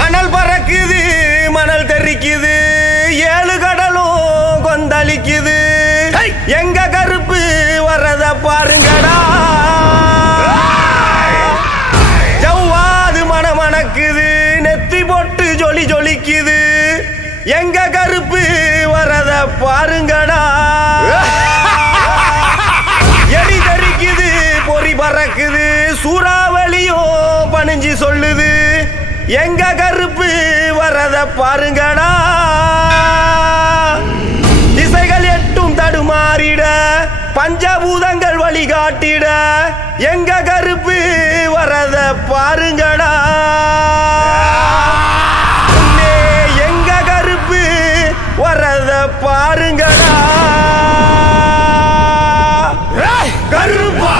அனல் பறக்குது மணல் தெரிக்குது ஏழு கடலும் கொந்தளிக்குது எங்க கருப்பு வர்றத பாருங்கடா ஜவ்வாது மணக்குது நெத்தி போட்டு ஜொலி ஜொலிக்குது எங்க கருப்பு வர்றத பாருங்கடா எலி தெரிக்குது பொறி பறக்குது சூறாவளியும் பணிஞ்சு சொல்லுது எங்க கருப்பு வரத பாருங்கடா திசைகள் எட்டும் தடுமாறிட பஞ்சபூதங்கள் வழிகாட்டிட எங்க கருப்பு வரத பாருங்கடா எங்க கருப்பு வரத பாருங்கடா கருப்பா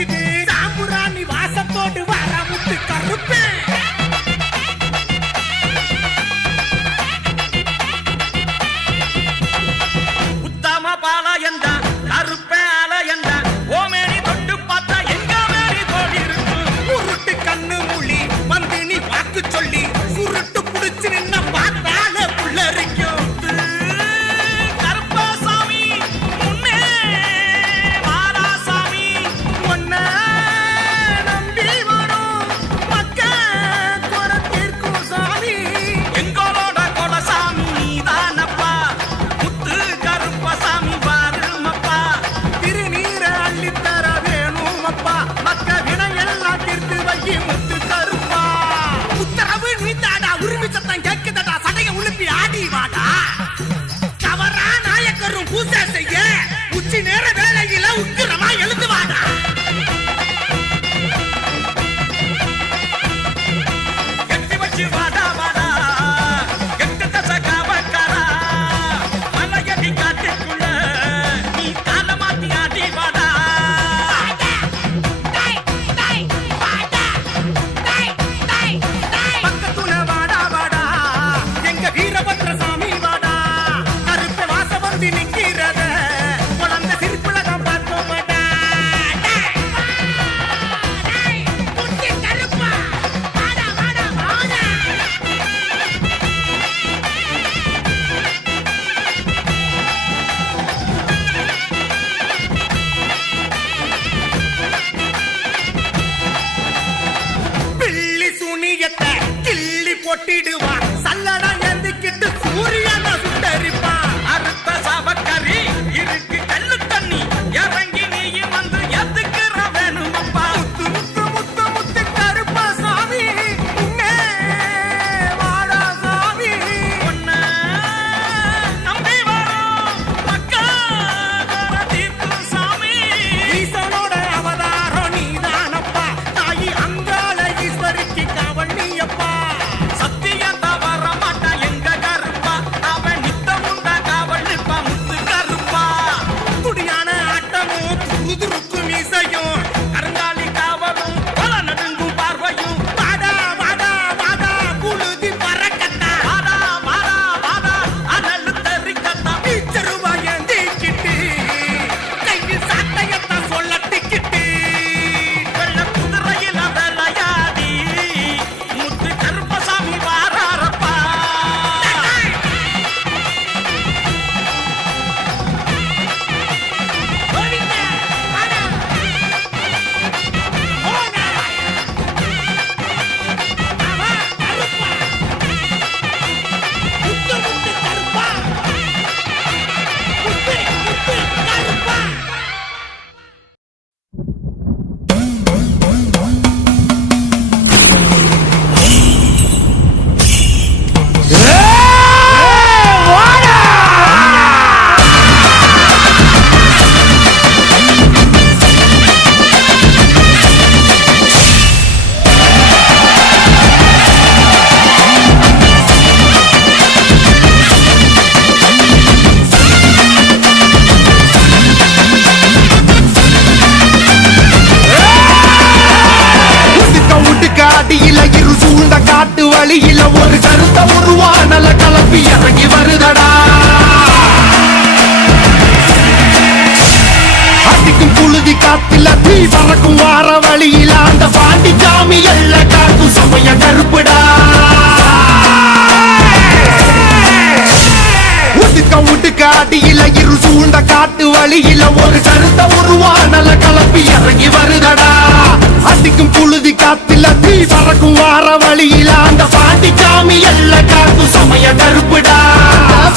அடிக்குது சாம்புராணி வாசத்தோடு வர முத்து கருப்பு உத்தம பாலா எந்த கருப்பே அல எந்த ஓமேனி தொட்டு பார்த்தா எங்க மேரி தோடி இருக்கு உருட்டு கண்ணு மொழி வந்து நீ வாக்கு சொல்லி சுருட்டு புடிச்சு நின்ன பார்த்தாலே புள்ளரிக்கும் கருப்பசாமி முன்னே மாராசாமி ஒன்ன நம்பி வரும் மக்க குறத்திற்கும் சாமி எங்களோட கொலசாமி நீதானப்பா முத்து கருப்பசாமி வாருமப்பா திருநீர அள்ளித்தர வேணுமப்பா மக்க வினையெல்லாம் தீர்த்து வை முத்து கருப்பா உத்தரவு நீத்தாடா உரிமை சத்தம் கேட்குதடா சடையை உழுப்பி ஆடி வாடா கவரா நாயக்கரும் பூஜை செய்ய உச்சி நேர வேலையில உக்கிரமா எழுந்து வாடா எட்டி வச்சு வாடா வாடா எட்டு தசகாவக்காரா மலையடி காட்டுக்குள்ள நீ கால மாத்தி ஆடி வாடா பக்கத்துல வாடா வாடா எங்க வீரபத்ர சாமி வாடா கருப்பு வாசம் வந்து நிக்கிறத குழந்தை சிரிப்புல தான் பார்த்தோம் மாட்டா கருப்பா வாடா வாடா வாடா பில்லி சுனியத்தை கிள்ளி போட்டிடுவான் சல்லடா எந்திக்கிட்டு சூரியனை சுட்டரிப்பான் அறுத்த சாபக்கறி இருக்கு கல்லு தண்ணி இறங்கி நீயும் வந்து எதுக்குற வேணுமப்பா முத்து முத்து முத்து முத்து கருப்பா சாமி உன்னே வாடா சாமி ஒன்ன நம்பி வரும் மக்கா தீர்ப்பு சாமி ஈசனோட அவதாரம் நீதானப்பா தாயி அங்காள ஈஸ்வரிக்கு காவல் நீயப்பா சத்தியம் தவற மாட்டா எங்க கருப்பா அவன் நித்தம் உண்டா காவல் நிற்பா முத்து கருப்பா துடியான ஆட்டமும் துருதுருக்கும் இசையும் கருங்காலி காவலும் பல நடுங்கும் பார்வையும் வாடா வாடா வாடா புழுதி பறக்கட்டா வாடா வாடா வாடா அனல் தெரிக்கட்டா பீச்சருவா ஏந்திக்கிட்டு கையில் சாட்டையத்தான் சொல்லட்டிக்கிட்டு வெள்ள குதிரையில வெள்ளையாடி முத்து கருப்பசாமி வாராரப்பா கோவிந்தா வாடா ஓ நாராயண அவா கருப்பா முத்து முத்து கருப்பா முத்து முத்து கருப்பா அடியில இரு சூழ்ந்த காட்டு வழியில ஒரு கருத்த உருவானல கலப்பி இறங்கி வருதடா அடிக்கும் புழுதி காத்துல தீ பறக்கும் வார வழியில அந்த பாண்டி சாமி எல்ல காக்கும் சமய கருப்புடா உடுக்க அடியில இரு சூழ்ந்த காட்டு வழியில ஒரு கருத்த உருவானல கலப்பி இறங்கி வருதடா அடிக்கும் புழுதி காத்துல தீ பறக்கும் வார வழியில அந்த பாண்டி சாமி எல்ல காக்கும் சமய கருப்புடா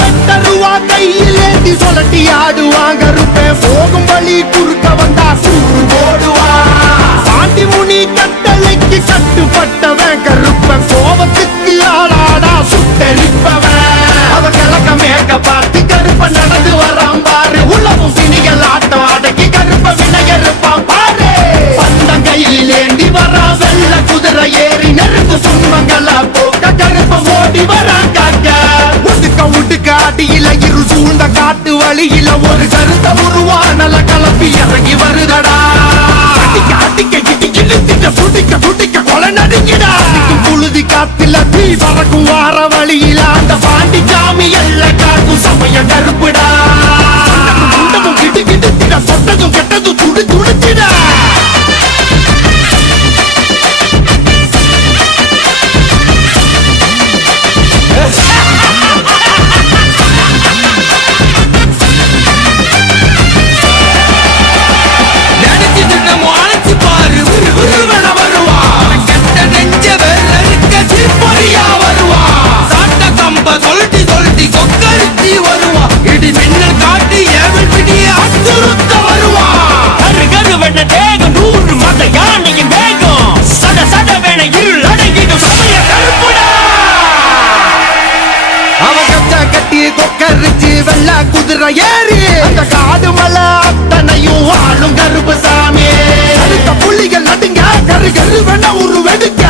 வெட்டருவா கையில் ஏந்தி சொல்லட்டி ஆடுவாங்க கருப்பேன் போகும் வழி குறுக்க வந்தா சூடு போடுவான் பாண்டி முனி கட்டளைக்கு கட்டுப்பட்டவன் கருப்பன் கோபத்துக்கு ஆளாடா சுட்டரிப்பவன் அவன் கிழக்க மேற்க பார்த்து கருப்ப நடந்து வரான் பாரு உலகம் சினிகள் ஆட்டம் அடக்கி கருப்ப வினையறுப்பான் பாரு பந்தம் கையில் ஏந்தி வரா வெள்ள குதிரை ஏறி நெருங்கு துன்பங்களா போக்க கருப்ப ஓடி வரான் காக்க உடுக்க அடியில இரு சூழ்ந்த காட்டு வழியில ஒரு கருத்த உருவானல கலப்பி இறங்கி வருதடா குதிரை ஏறி அந்த காடு மலை அத்தனையும் ஆளும் கருப்பசாமி. அடுத்த புலிகள் நடுங்க கரு கருவென உருவெடுக்க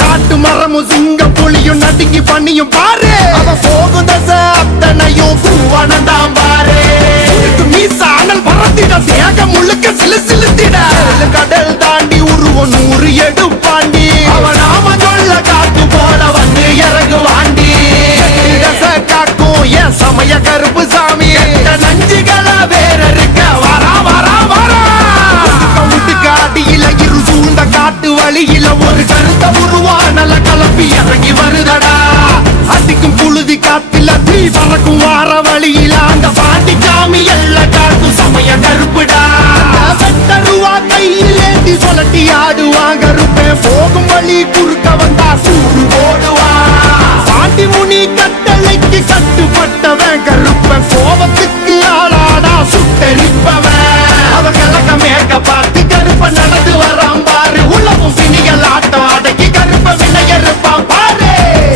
காட்டு மரமும் சிங்க புலியும் நடுங்கி பண்ணியும் பாரு. அவ போகும் தசை அத்தனையும் பூவானந்தாம் பாரு. மீசானல் பறத்திட தேகம் முழுக்க சிலு சிலுத்திட கடல் தாண்டி உருவம் 100 எடுப்பாண்டி. அவன் நாம சொல்ல காத்து போல வந்து இறங்குவாண்டி. காக்கும் என் சமய கருப்பு சாமி நஞ்சுகள வேற இருக்க வரா வரா வரா. வீட்டுக்கு அடியில இரு சூழ்ந்த காட்டு வழியில ஒரு கருத்த உருவானல கலப்பி இறங்கி வருதடா. அடிக்கும் புழுதி காத்தில தீ பறக்கும் வார வழியில அந்த பாண்டி சாமி எல்லாம் காக்கும் சமய கருப்புடா. வெட்டருவா கையிலேந்தி சொல்லட்டி ஆடுவாங்க கருப்பேன். போகும் வழி குறுக்க வந்தா சூடு போடுவா. பாண்டி முனி கட்டளைக்கு கட்டுப்பட்டவன் கருப்பன். கோபத்துக்கு ஆளாடா சுட்டெரிப்பவன். அவன் கிழக்க மேற்க பார்த்து கருப்ப நடந்து வரான் பாரு. உலகம் பிணிகள் ஆட்டம் அடக்கி கருப்ப வினையறுப்பான் பாரு.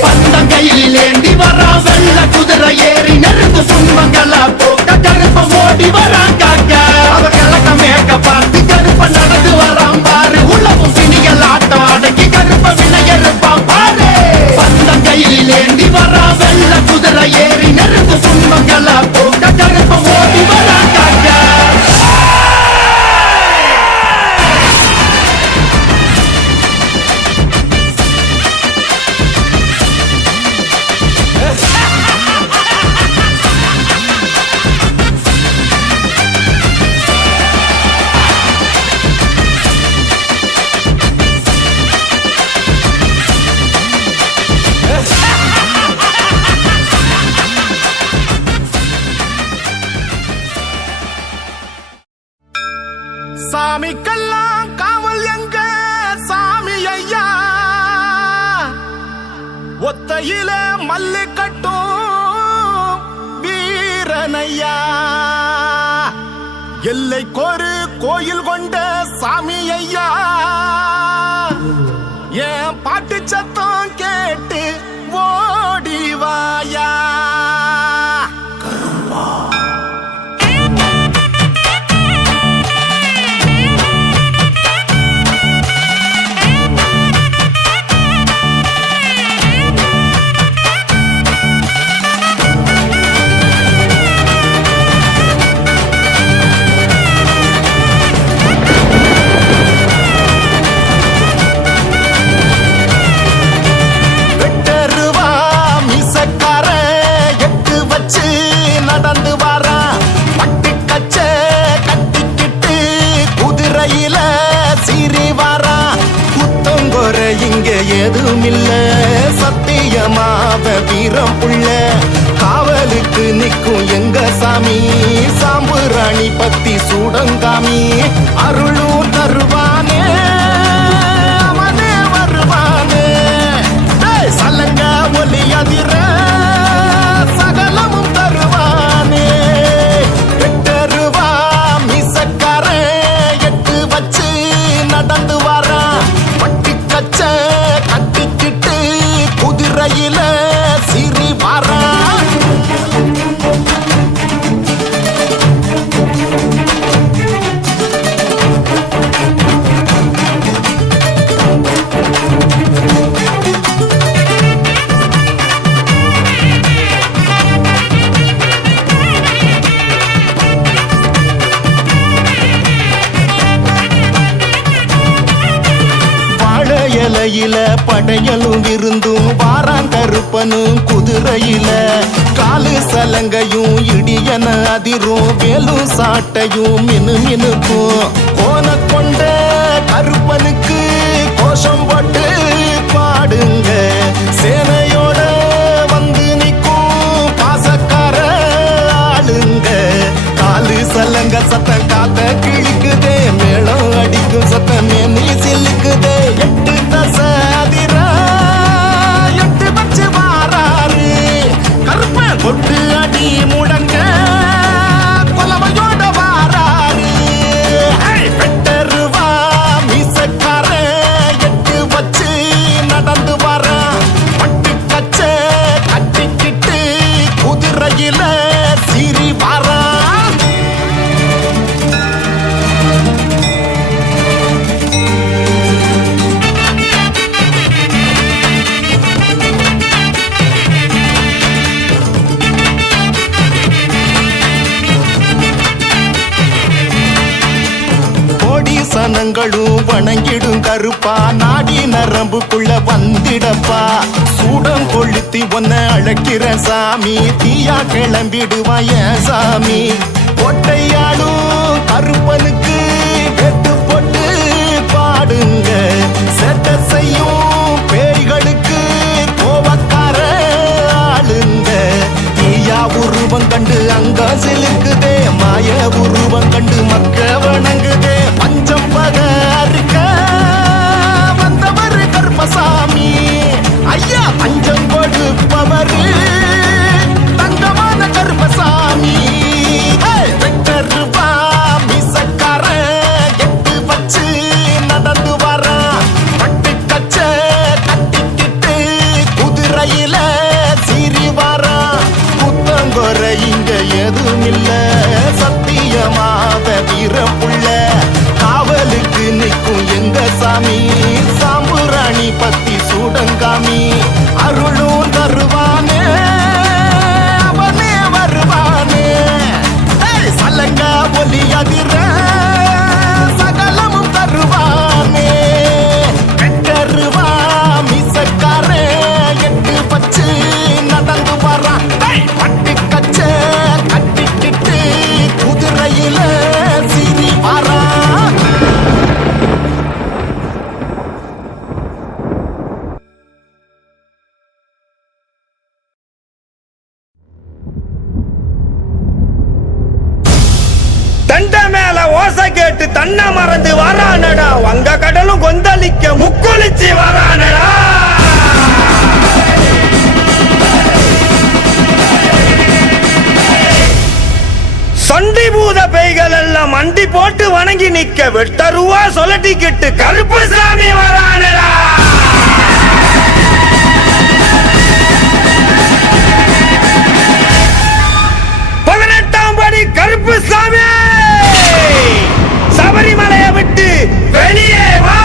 பந்தம் கையில் ஏந்தி வரான் வெள்ள குதிரை ஏறி நெருங்கு துன்பங்களை போக்க கருப்ப ஓடி வரான் காக்க. அவன் கிழக்க மேற்க பார்த்து கருப்ப நடந்து வரான் பாரு. உலகம் பிணிகள் ஆட்டம் அடக்கி கருப்ப வினையறுப்பான் பாரு. பந்தம் கையில் ஏந்தி வரான் வெள்ள குதிரை ஏறி நெருங்கு துன்பங்களை போக்க கருப்ப ஓடி வரான் காக்க. சாமிக்கெல்லாம் காவல் எங்க சாமி ஐயா. ஒத்தையில மல்லு கட்டும் வீரனையா. எல்லைக்கொரு கோயில் கொண்ட சாமி ஐயா. என் பாட்டு சத்தம் கேட்டு ஓடிவாயா. நடந்து வாரா பட்டு கச்ச கட்டிக்கிட்டு குதிரையில சீறி வாரா. குத்தங்கொர இங்க எதுவும் இல்ல சத்தியமாவ வீரம் புள்ள. காவலுக்கு நிக்கும் எங்க சாமி சாம்புராணி பத்தி சூடங்காமி. அருளும் தருவானே அவனே வருவானே. சலங்க ஒலி அதிர சகலமும் தருவானே. எட்டருவா மீசக்கார எட்டு வச்சு நடந்து வாரா. பட்டி கச்ச கட்டிக்கிட்டு குதிரையில சிறி வாரா. இலையில படையலும் விருந்தும் வாராங்கருப்பனும் குதிரையில. காலு சலங்கையும் இடியன அதிரும் வேலும் சாட்டையும் மினு மினுக்கும். கோன கொண்ட கருப்பனுக்கு கோஷம் போட்டு பாடுங்க. சேனையோட வந்து நிற்கும் பாசக்கார ஆளுங்க. காலு சலங்க சத்தம் காத்த கிழிக்குதே. மேளம் அடிக்கும் சத்தம் மேனி சிலுக்குதே. எட்டு தசை அதிர எட்டு வச்சு வாராரு கருப்பன். கொட்டு அடி முடங்க கொலவையோட வாராரு. பெட்ட மனங்களும் வணங்கிடும் கருப்பா, நாடி நரம்புக்குள்ள வந்திடப்பா. சூடம் கொளுத்தி ஒன்ன அழைக்கிற சாமி, தீயா கிளம்பிடுவாய சாமி. ஒட்டையாடும் கருப்பனுக்கு வெட்டு போட்டு பாடுங்க, செட்ட செய்யும் பேய்களுக்கு கோபக்கார ஆளுங்க. தீயா உருவம் கண்டு அங்க சிலுக்குதே, மாய உருவம் கண்டு மக்க வணங்குதே. பஞ்சம் பக அறுக்க வந்தவர் கருப்பசாமி ஐயா, பஞ்சம் கொடுப்பவர் தங்கமான கருப்பசாமி. வெட்டருவா மீசக்கார எட்டு வச்சு நடந்து வரா, பட்டு கச்ச கட்டிக்கிட்டு குதிரையில சீறி வரா. குத்தங்கொர இங்க எதுவும் இல்ல, சத்தியமாத வீரப்புள்ள காவலுக்கு நிற்கும் எங்க சாமி. சாம்புராணி பத்தி சூடங்காமி அருளும் தருவானே, அவனே வருவானே. சலங்க ஒலி அதிர சகலமும் தருவானே. வெட்டருவா மீசக்கார எட்டு பச்சு நடந்து வரான், பட்டு கச்ச கட்டிக்கிட்டு குதிரையில சீறி வரான். தண்ட மேல ஓசை கேட்டு தன்னை மறந்து வரானடா, வங்க கடலும் கொந்தளிக்க முக்குளிச்சு வரானடா. சண்டி பூத பேய்கள் எல்லாம் மண்டி போட்டு வணங்கி நிக்க, வெட்டருவா சொல்லட்டிக்கிட்டு கருப்பு சாமி வரானடா. கருப்பு சாமி சபரிமலையை விட்டு வெளியே வா.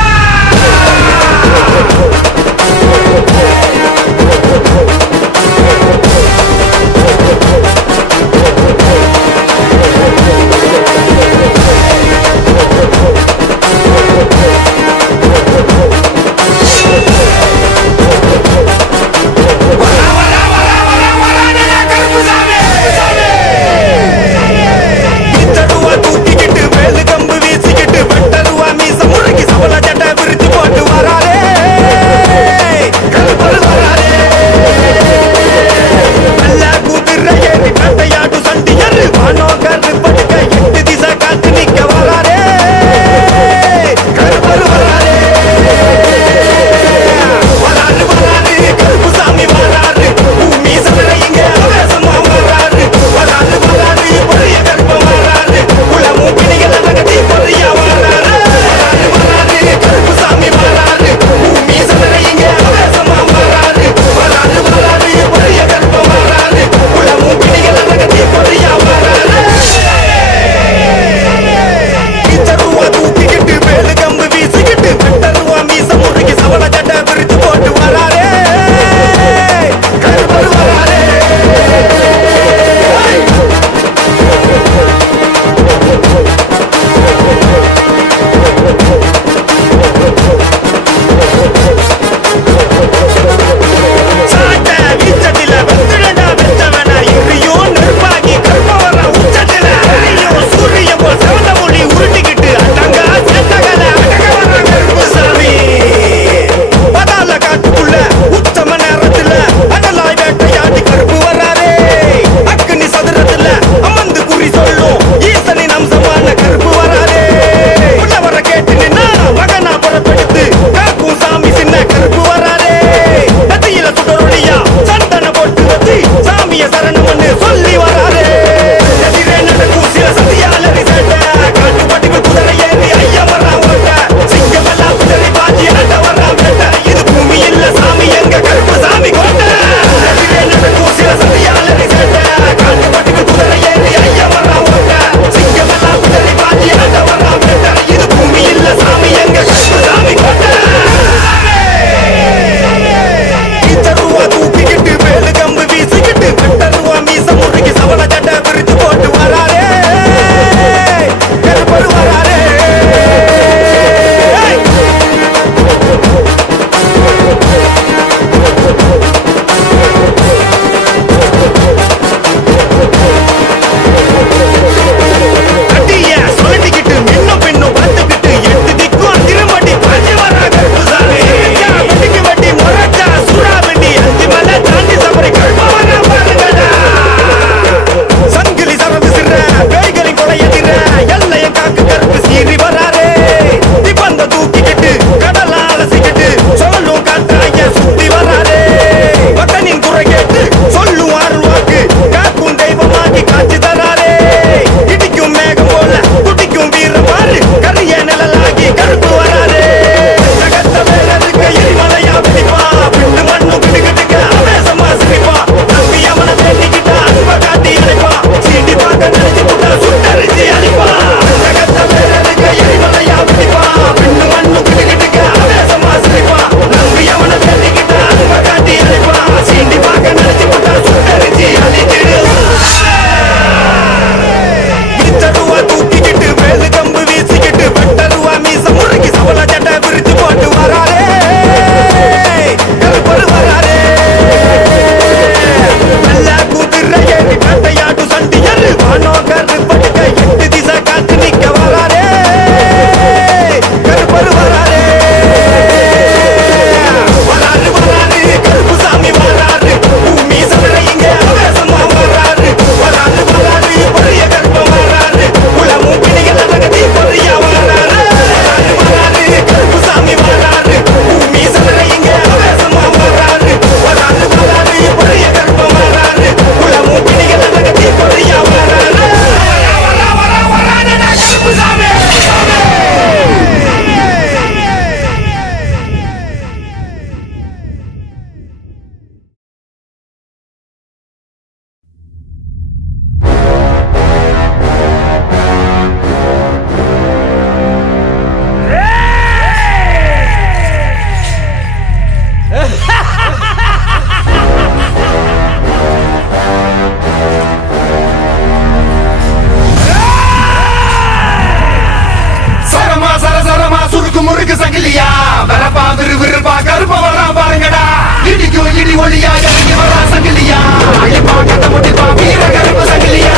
முறுக்கு சங்கிலியா வரப்பா விறுவிறுப்பா கருப்ப வரா பாருங்கடா இடிக்கும் இடி ஒளியா இறங்கி வரா சங்கிலியா அழிப்பா கட்ட முடிப்பா வீர கருப்பு சங்கிலியா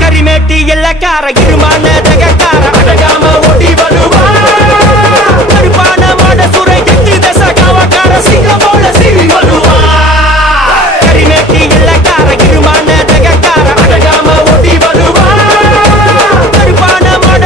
கரிமேட்டி எல்லக்கார இருமான தகக்கார அடகாம ஓடி வருவா கருப்பான மாட சுரை எட்டு தச காவக்கார சிங்கம் போல சீறி வருவா கரிமேட்டி எல்லக்கார இருமான தகக்கார அடகாம ஓடி வருவா கருப்பான மாட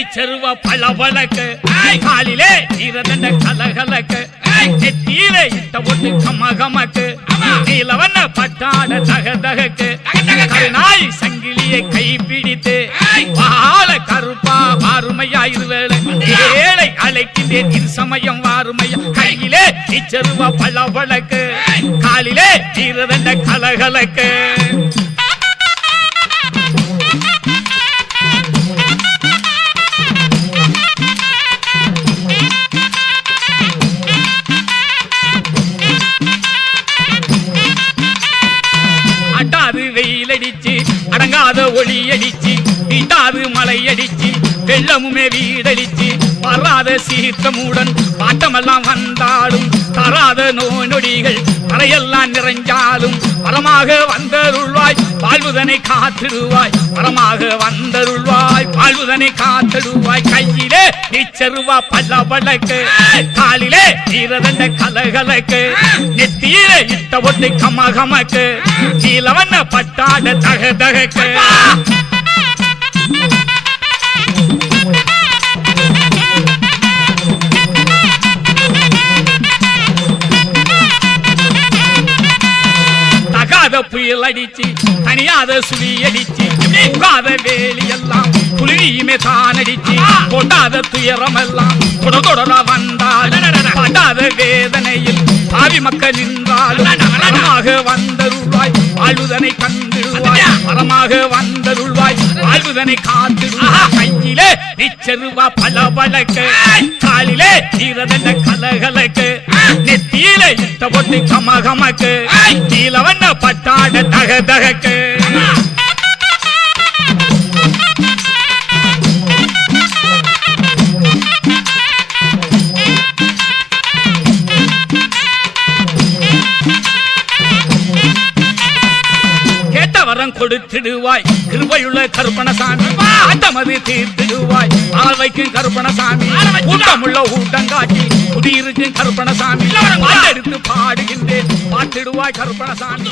இச்சருவ பளபளக்கு காலிலே ஈரதண்ட கலகலக்கு நெத்தியிலே இட்ட ஒட்டு கமகமக்கு நீலவண்ண பட்டாட தகதகக்கு கருநாய் சங்கிலியை கைப்பிடித்து வாழ கருப்பா வாருமையா இருவேளை ஏழை அழைக்கின்றேன் இரு சமயம் வாருமையா கையிலே இச்சருவ பளபளக்கு காலிலே ஈரதண்ட கலகலக்கு அடாது வெயில் அடிச்சு அடங்காத ஒளி அடிச்சு வீட்டாது மழை அடிச்சு வெள்ளமுமே வீடடிச்சு வராத சீற்றமுடன் பாட்டமெல்லாம் வந்தாலும் தராத நோய் தரையெல்லாம் நிறைஞ்சாலும் வரமாக வந்தருள்வாய் வாழ்வுதனை காத்திடுவாய் வரமாக வந்தருள்வாய் வாழ்வுதனை காத்திடுவாய் கையிலே நிச்சருவா பளபளக்கு காலிலே ஈரதண்ட கலகலக்கு நெத்தியிலே இட்ட ஒட்டு கமகமக்கு நீலவண்ண பட்டாட தகதகக்கு புயல் அடிச்சு தனியாத சுழி அடிச்சு நீங்காத வேலி எல்லாம் புலியுமே தான் அடிச்சு கொண்டாத துயரம் எல்லாம் தொடர வந்தால் படாத வேதனையில் பாவி மக்கள் நின்றாலும் வரமாக வந்தருள்வாய் வாழ்வுதனை கண்டிடுவாய் வரமாக வந்தருள்வாய் வாழ்வுதனை காத்திடுவாய் கையிலே நிச்சருவா பளபளக்கு காலிலே ஈரதண்ட கலகலக்கு நெத்தியிலே இட்ட பொட்டு கமகமக்கு நீலவண்ண பட்டாட தகதகக்கு வரம் கொடுத்திடுவாய் கிருபையுள்ள கருப்பணசாமி ஆட்டமது தீர்த்திடுவாய் ஆழ்வைக்கும் கருப்பணசாமி ஊட்டமுள்ள ஊட்டங்காட்டி குடியிருக்கும் கருப்பணசாமி எடுத்து பாடுகின்றேன் பாட்டிடுவாய் கருப்பணசாமி